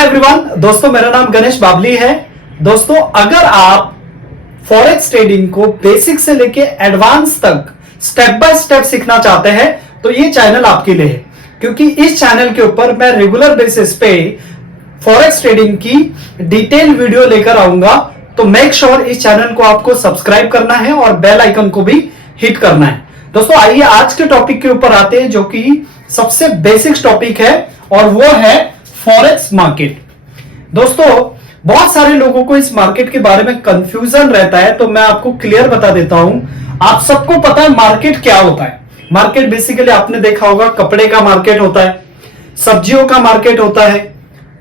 Everyone, दोस्तों मेरा नाम गणेश बाबली है। दोस्तों अगर आप फॉरेक्स ट्रेडिंग को बेसिक से लेके एडवांस तक स्टेप बाय स्टेप सीखना चाहते हैं तो ये चैनल आपके लिए है, क्योंकि इस चैनल के ऊपर मैं रेगुलर बेसिस पे फॉरेक्स ट्रेडिंग की डिटेल वीडियो लेकर आऊंगा। तो मेक श्योर इस चैनल को आपको सब्सक्राइब करना है और बेल आइकन को भी हिट करना है। दोस्तों आइए आज के टॉपिक के ऊपर आते हैं, जो कि सबसे बेसिक टॉपिक है और वो है फॉरेक्स मार्केट। दोस्तों बहुत सारे लोगों को इस मार्केट के बारे में कंफ्यूजन रहता है, तो मैं आपको क्लियर बता देता हूं। आप सबको पता है मार्केट क्या होता है। मार्केट बेसिकली आपने देखा होगा, कपड़े का मार्केट होता है, सब्जियों का मार्केट होता है,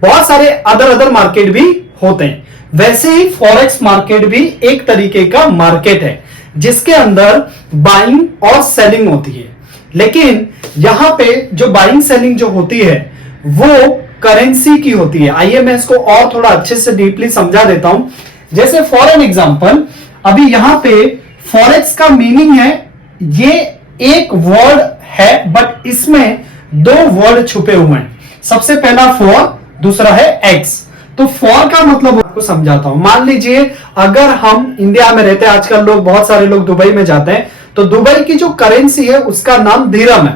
बहुत सारे अदर मार्केट भी होते हैं। वैसे ही फॉरेक्स मार्केट भी एक तरीके का मार्केट है जिसके अंदर बाइंग और सेलिंग होती है। लेकिन यहां पे जो बाइंग सेलिंग जो होती है वो करेंसी की होती है। आइए मैं इसको और थोड़ा अच्छे से डीपली समझा देता हूं। जैसे फॉर एन एग्जांपल, अभी यहां पे फॉरेक्स का मीनिंग है, ये एक वर्ड है बट इसमें दो वर्ड छुपे हुए हैं। सबसे पहला फॉर, दूसरा है एक्स। तो फॉर का मतलब आपको समझाता हूं। मान लीजिए अगर हम इंडिया में रहते हैं, आजकल लोग बहुत सारे लोग दुबई में जाते हैं, तो दुबई की जो करेंसी है उसका नाम दिरहम है।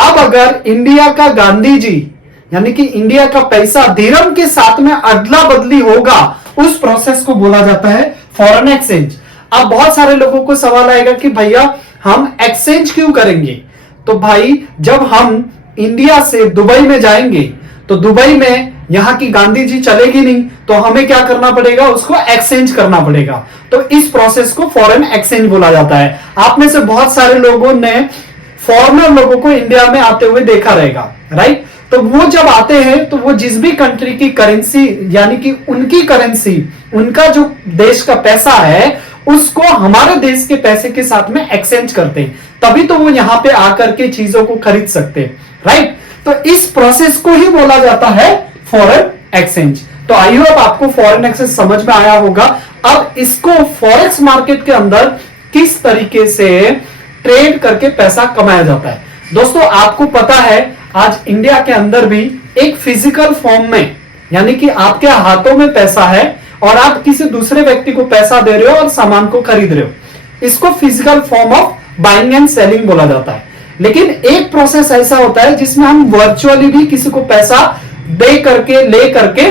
अब अगर इंडिया का गांधी जी यानी कि इंडिया का पैसा दिरहम के साथ में अदला बदली होगा, उस प्रोसेस को बोला जाता है फॉरेन एक्सचेंज। अब बहुत सारे लोगों को सवाल आएगा कि भैया हम एक्सचेंज क्यों करेंगे? तो भाई जब हम इंडिया से दुबई में जाएंगे तो दुबई में यहां की गांधी जी चलेगी नहीं, तो हमें क्या करना पड़ेगा? उसको एक्सचेंज करना पड़ेगा। तो इस प्रोसेस को फॉरेन एक्सचेंज बोला जाता है। आप में से बहुत सारे लोगों ने फॉरेनर लोगों को इंडिया में आते हुए देखा रहेगा, राइट? तो वो जब आते हैं तो वो जिस भी कंट्री की करेंसी यानी कि उनकी करेंसी, उनका जो देश का पैसा है, उसको हमारे देश के पैसे के साथ में एक्सचेंज करते हैं, तभी तो वो यहां पे आकर के चीजों को खरीद सकते हैं, राइट? तो इस प्रोसेस को ही बोला जाता है फॉरेन एक्सचेंज। तो आई होप आपको फॉरेन एक्सचेंज समझ में आया होगा। अब इसको फॉरेक्स मार्केट के अंदर किस तरीके से ट्रेड करके पैसा कमाया जाता है। दोस्तों आपको पता है आज इंडिया के अंदर भी एक फिजिकल फॉर्म में, यानी कि आपके हाथों में पैसा है और आप किसी दूसरे व्यक्ति को पैसा दे रहे हो और सामान को खरीद रहे हो, इसको physical form of buying and selling बोला जाता है। लेकिन एक प्रोसेस ऐसा होता है जिसमें हम वर्चुअली भी किसी को पैसा दे करके, ले करके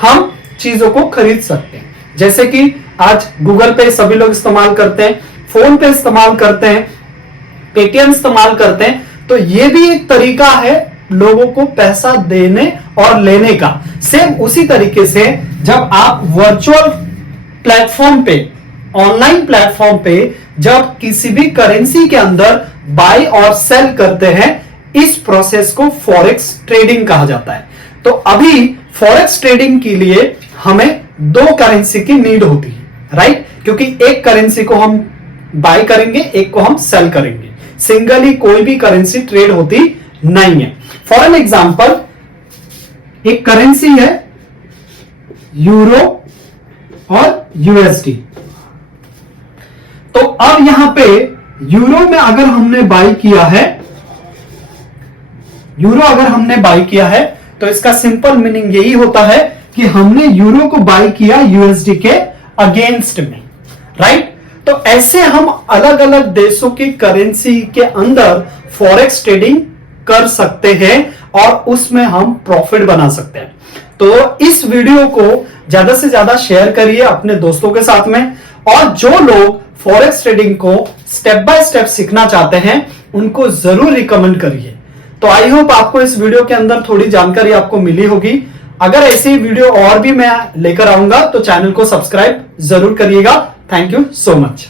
हम चीजों को खरीद सकते हैं। जैसे कि आज गूगल पे सभी लोग इस्तेमाल करते हैं, फोन पे इस्तेमाल करते हैं, पेटीएम इस्तेमाल करते हैं। तो ये भी एक तरीका है लोगों को पैसा देने और लेने का। सेम उसी तरीके से जब आप वर्चुअल प्लेटफॉर्म पे, ऑनलाइन प्लेटफॉर्म पे जब किसी भी करेंसी के अंदर बाय और सेल करते हैं, इस प्रोसेस को फॉरेक्स ट्रेडिंग कहा जाता है। तो अभी फॉरेक्स ट्रेडिंग के लिए हमें दो करेंसी की नीड होती है, राइट? क्योंकि एक करेंसी को हम बाय करेंगे, एक को हम सेल करेंगे। सिंगली कोई भी करेंसी ट्रेड होती नहीं है। फॉर एन एग्जांपल, एक करेंसी है यूरो और यूएसडी। तो अब यहां पे यूरो में अगर हमने बाय किया है, यूरो अगर हमने बाय किया है तो इसका सिंपल मीनिंग यही होता है कि हमने यूरो को बाय किया यूएसडी के अगेंस्ट में, राइट? तो ऐसे हम अलग अलग देशों की करेंसी के अंदर फॉरेक्स ट्रेडिंग कर सकते हैं और उसमें हम प्रॉफिट बना सकते हैं। तो इस वीडियो को ज्यादा से ज्यादा शेयर करिए अपने दोस्तों के साथ में, और जो लोग फॉरेक्स ट्रेडिंग को स्टेप बाय स्टेप सीखना चाहते हैं उनको जरूर रिकमेंड करिए। तो आई होप आपको इस वीडियो के अंदर थोड़ी जानकारी आपको मिली होगी। अगर ऐसी वीडियो और भी मैं लेकर आऊंगा तो चैनल को सब्सक्राइब जरूर करिएगा। Thank you so much.